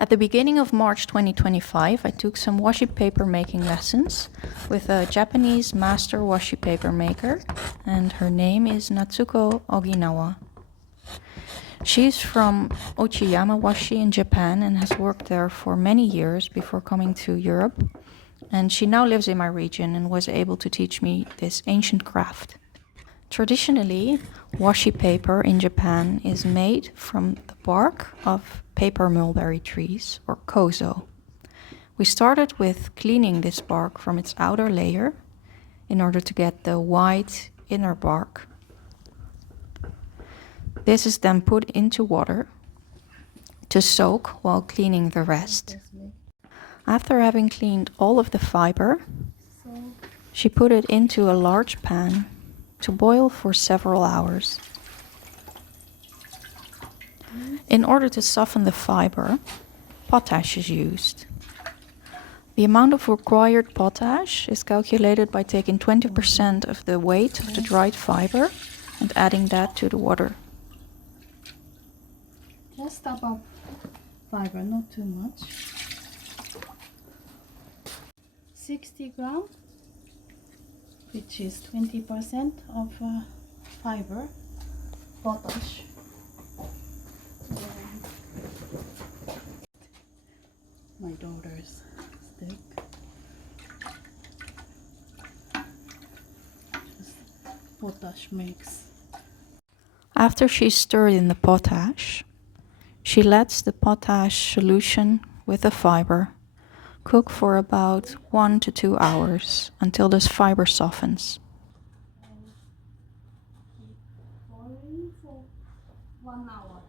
At the beginning of March 2025, I took some washi paper making lessons with a Japanese master washi paper maker, and her name is Natsuko Oginawa. She's from Ochiyama Washi in Japan and has worked there for many years before coming to Europe, and she now lives in my region and was able to teach me this ancient craft. Traditionally, washi paper in Japan is made from the bark of paper mulberry trees, or Kozo. We started with cleaning this bark from its outer layer in order to get the white inner bark. This is then put into water to soak while cleaning the rest. After having cleaned all of the fiber, she put it into a large pan to boil for several hours. In order to soften the fiber, potash is used. The amount of required potash is calculated by taking 20% of the weight of the dried fiber and adding that to the water. Just above fiber, not too much. 60 grams, which is 20% of fiber, potash. My daughter's stick. Just potash mix. After she stirred in the potash, she lets the potash solution with the fiber cook for about 1 to 2 hours until this fiber softens. Boiling for 1 hour.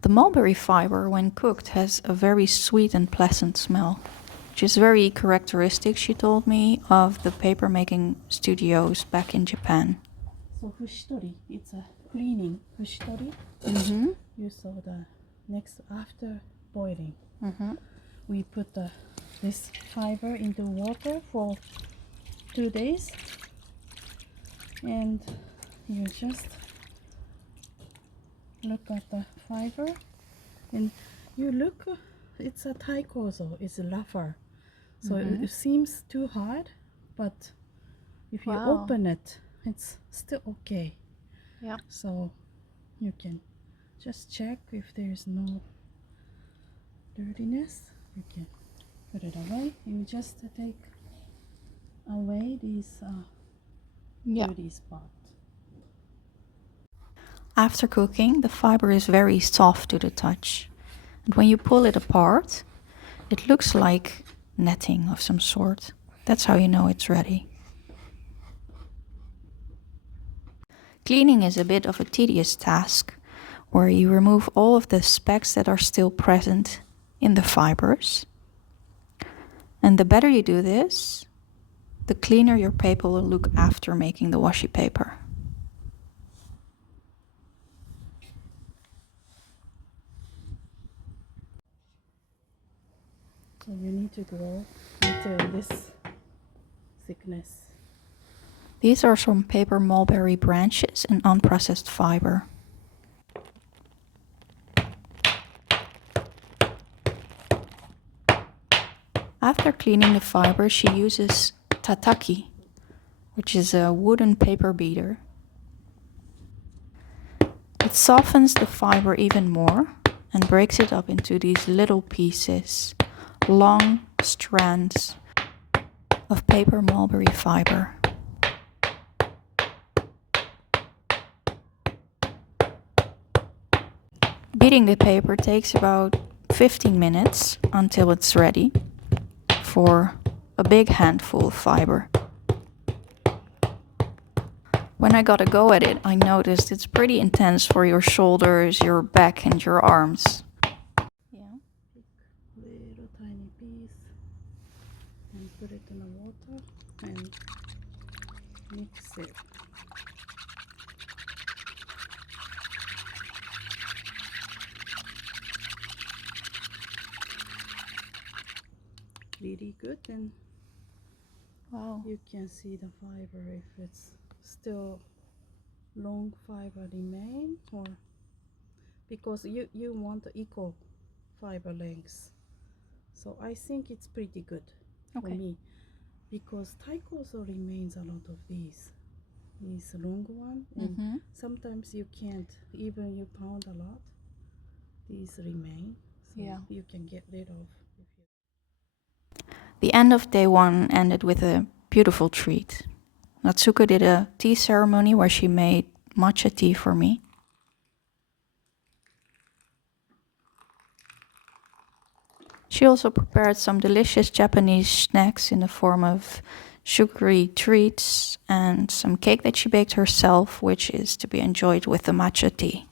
The mulberry fiber, when cooked, has a very sweet and pleasant smell, which is very characteristic, she told me, of the papermaking studios back in Japan. So fushitori, it's a cleaning fushitori. You saw the next after boiling. We put this fiber into water for 2 days, and you just look at the fiber, and you look, it's a Thai Kozo, it's rougher, so it seems too hard, but if you open it, it's still okay. Yeah. So you can just check if there's no dirtiness. You can put it away. You just take away these dirty spots. After cooking, the fiber is very soft to the touch, and when you pull it apart, it looks like netting of some sort. That's how you know it's ready. Cleaning is a bit of a tedious task, where you remove all of the specks that are still present in the fibers. And the better you do this, the cleaner your paper will look after making the washi paper. So you need to grow until this thickness. These are some paper mulberry branches and unprocessed fiber. After cleaning the fiber, she uses tataki, which is a wooden paper beater. It softens the fiber even more and breaks it up into these little pieces, long strands of paper mulberry fiber. Beating the paper takes about 15 minutes until it's ready for a big handful of fiber. When I got a go at it, I noticed it's pretty intense for your shoulders, your back, and your arms. Yeah. Pick little tiny piece and put it in the water and mix it. Really good, and Wow. you can see the fiber if it's still long fiber remain, or because you want the equal fiber length. So I think it's pretty good for Okay. me, because Taiko also remains a lot of these long one, and sometimes you can't, even you pound a lot, these remain, so Yeah. you can get rid of if you. The end of day 1 ended with a beautiful treat. Natsuko did a tea ceremony where she made matcha tea for me. She also prepared some delicious Japanese snacks in the form of sugary treats and some cake that she baked herself, which is to be enjoyed with the matcha tea.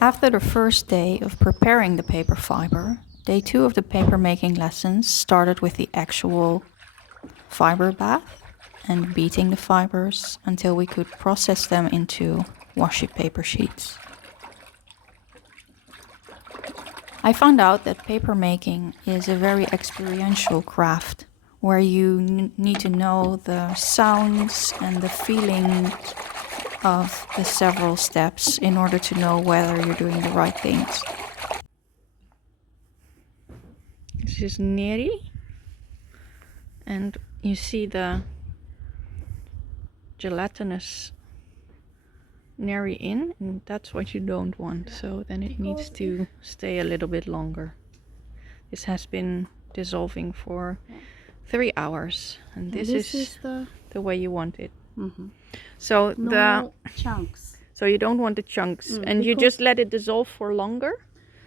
After the first day of preparing the paper fiber, day 2 of the papermaking lessons started with the actual fiber bath and beating the fibers until we could process them into washi paper sheets. I found out that papermaking is a very experiential craft where you need to know the sounds and the feeling of the several steps in order to know whether you're doing the right things. This is neri, and you see the gelatinous neri in, and that's what you don't want, so then it needs to stay a little bit longer. This has been dissolving for 3 hours, and this is the way you want it. So No chunks. So you don't want the chunks, and you just let it dissolve for longer?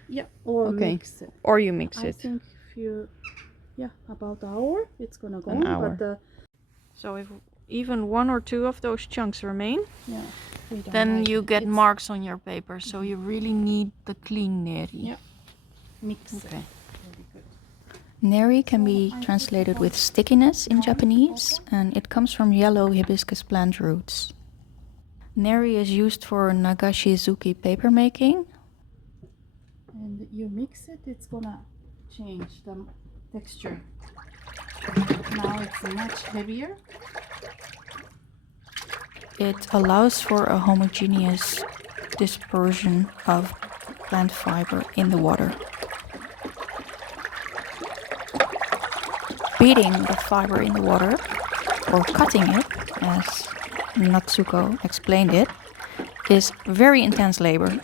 Yeah, or mix it. Or you mix I it. think if you, about an hour, it's gonna go An on. hour. But So if even 1 or 2 of those chunks remain, we don't then like you it. get It's marks on your paper. So you really need the clean neri. Yeah. Mix it. Okay. Very good. Neri can be translated with stickiness in Japanese, and it comes from yellow hibiscus plant roots. Neri is used for Nagashizuki papermaking. And you mix it, it's gonna change the texture. Now it's much heavier. It allows for a homogeneous dispersion of plant fiber in the water. Beating the fiber in the water, or cutting it, as Natsuko explained it, is very intense labor.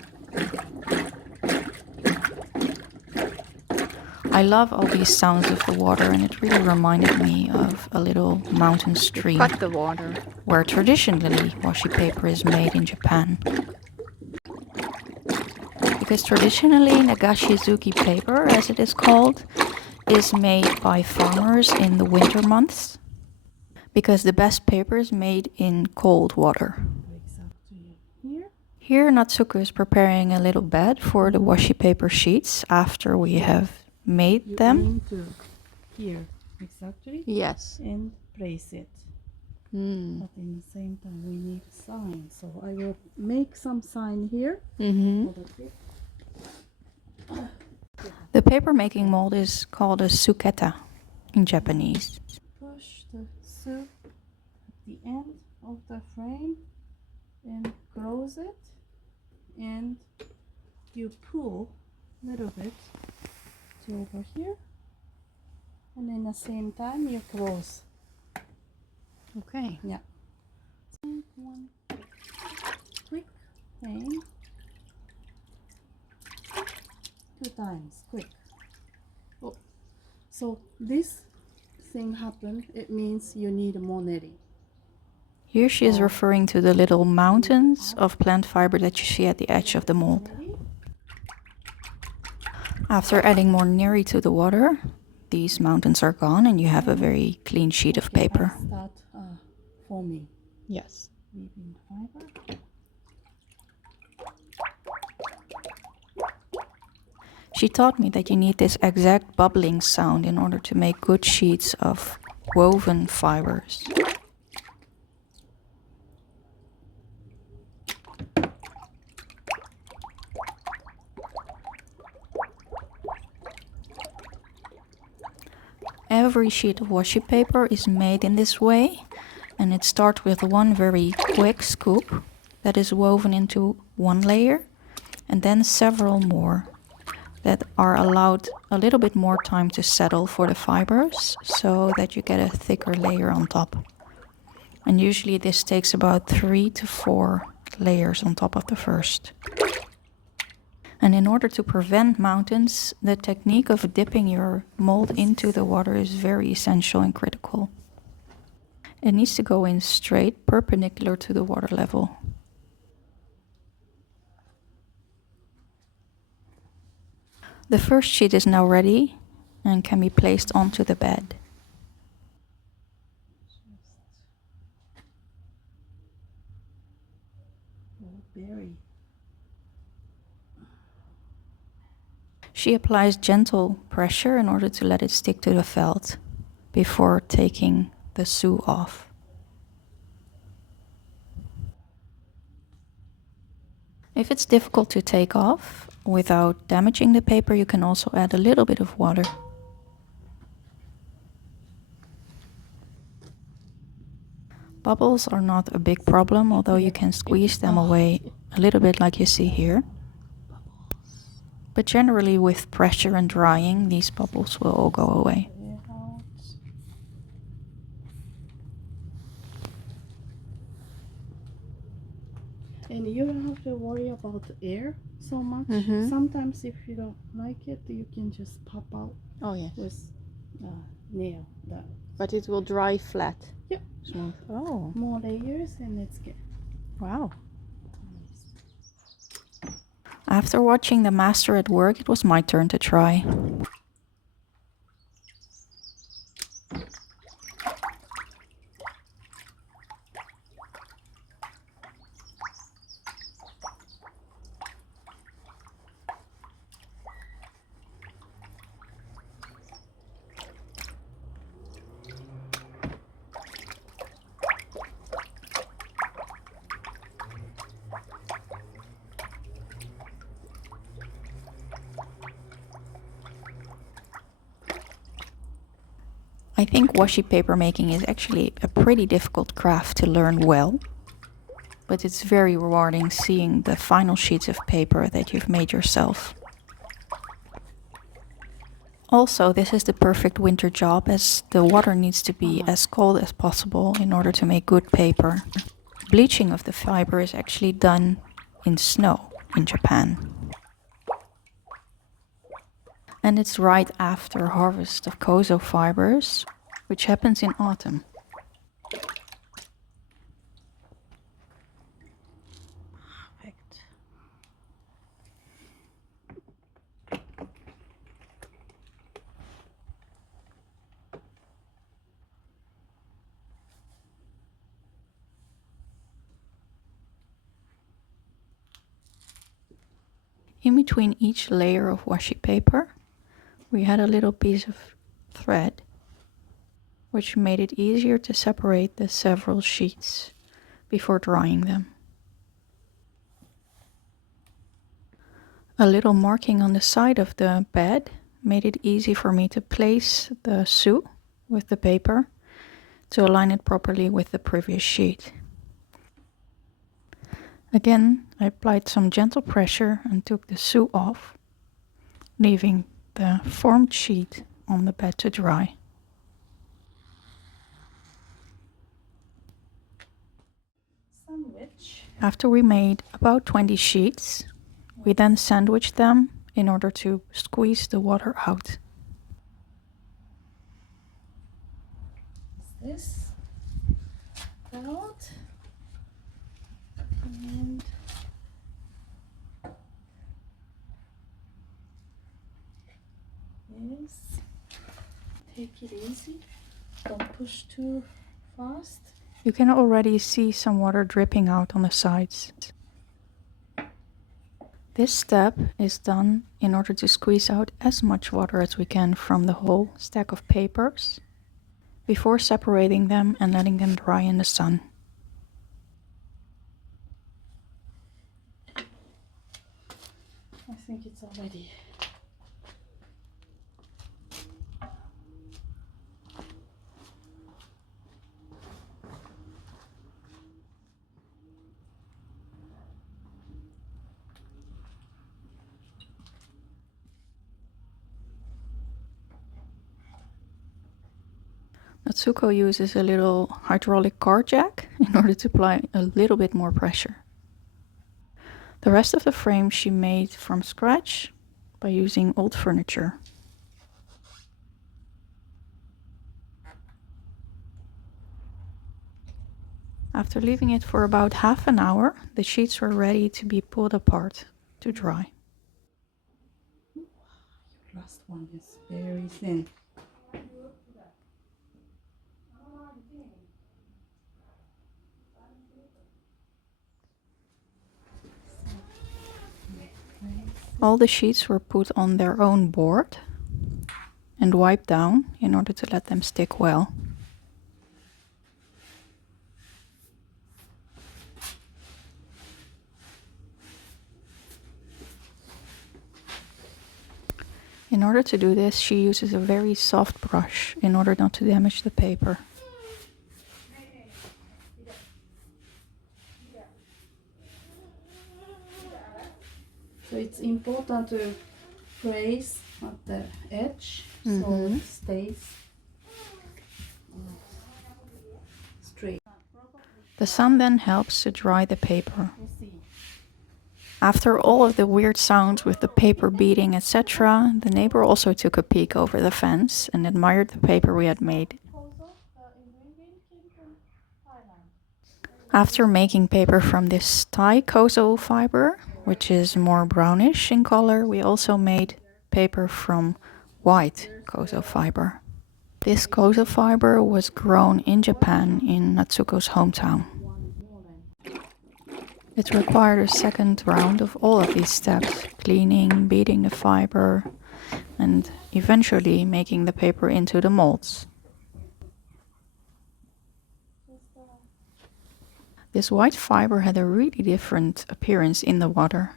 I love all these sounds of the water, and it really reminded me of a little mountain stream. Cut the water. Where traditionally washi paper is made in Japan. Because traditionally Nagashizuki paper, as it is called, is made by farmers in the winter months. Because the best paper is made in cold water. Here Natsuko is preparing a little bed for the washi paper sheets after we have made them. Here, exactly. Yes. And place it. But in the same time we need a sign, so I will make some sign here. The paper making mold is called a suketa in Japanese. Push the soup at the end of the frame and close it, and you pull a little bit to over here, and in the same time you close. Okay. Yeah. One quick thing. 2 times quick. Oh. So this thing happened, it means you need more netting. Here she is referring to the little mountains of plant fiber that you see at the edge of the mold. After adding more neri to the water, these mountains are gone and you have a very clean sheet of paper. Start forming. Yes. Weaving fiber. She taught me that you need this exact bubbling sound in order to make good sheets of woven fibers. Every sheet of washi paper is made in this way, and it starts with one very quick scoop that is woven into one layer, and then several more that are allowed a little bit more time to settle for the fibers so that you get a thicker layer on top. And usually this takes about 3 to 4 layers on top of the first. And in order to prevent mountains, the technique of dipping your mold into the water is very essential and critical. It needs to go in straight, perpendicular to the water level. The first sheet is now ready and can be placed onto the bed. Mulberry. She applies gentle pressure in order to let it stick to the felt before taking the sew off. If it's difficult to take off without damaging the paper, you can also add a little bit of water. Bubbles are not a big problem, although you can squeeze them away a little bit like you see here. But generally with pressure and drying, these bubbles will all go away. And you don't have to worry about the air so much. Sometimes if you don't like it, you can just pop out with nail. But it will dry flat. Yep. Smooth. Oh. More layers and it's good. Wow. After watching the master at work, it was my turn to try. I think washi paper making is actually a pretty difficult craft to learn well, but it's very rewarding seeing the final sheets of paper that you've made yourself. Also, this is the perfect winter job as the water needs to be as cold as possible in order to make good paper. Bleaching of the fiber is actually done in snow in Japan. And it's right after harvest of Kozo fibers, which happens in autumn. Perfect. In between each layer of washi paper, we had a little piece of thread, which made it easier to separate the several sheets before drying them. A little marking on the side of the bed made it easy for me to place the sew with the paper to align it properly with the previous sheet. Again, I applied some gentle pressure and took the sew off, leaving the formed sheet on the bed to dry. Sandwich. After we made about 20 sheets, we then sandwiched them in order to squeeze the water out. This out and this. Take it easy. Don't push too fast. You can already see some water dripping out on the sides. This step is done in order to squeeze out as much water as we can from the whole stack of papers before separating them and letting them dry in the sun. I think it's already. Natsuko uses a little hydraulic car jack in order to apply a little bit more pressure. The rest of the frame she made from scratch by using old furniture. After leaving it for about half an hour, the sheets were ready to be pulled apart to dry. Last one is very thin. All the sheets were put on their own board and wiped down in order to let them stick well. In order to do this, she uses a very soft brush in order not to damage the paper. So it's important to place at the edge so it stays straight. The sun then helps to dry the paper. After all of the weird sounds with the paper beating, etc., the neighbor also took a peek over the fence and admired the paper we had made. After making paper from this Thai Kozo fiber, which is more brownish in color, we also made paper from white Kozo fiber. This Kozo fiber was grown in Japan in Natsuko's hometown. It required a second round of all of these steps, cleaning, beating the fiber, and eventually making the paper into the molds. This white fiber had a really different appearance in the water.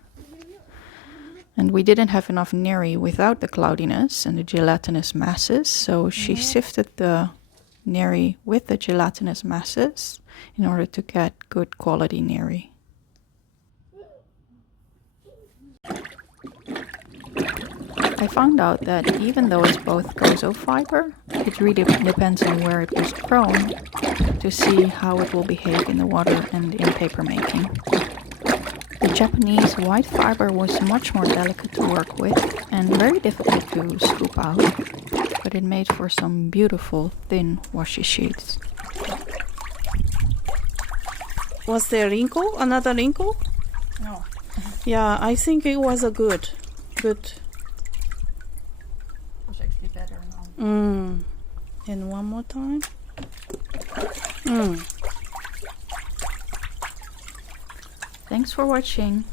And we didn't have enough neri without the cloudiness and the gelatinous masses, so she sifted the neri with the gelatinous masses in order to get good quality neri. I found out that even though it's both Kozo fiber, it really depends on where it was grown to see how it will behave in the water and in paper making. The Japanese white fiber was much more delicate to work with and very difficult to scoop out, but it made for some beautiful thin washi sheets. Was there wrinkle? Another wrinkle? No. Yeah, I think it was a good. It was actually better now. And one more time. Thanks for watching.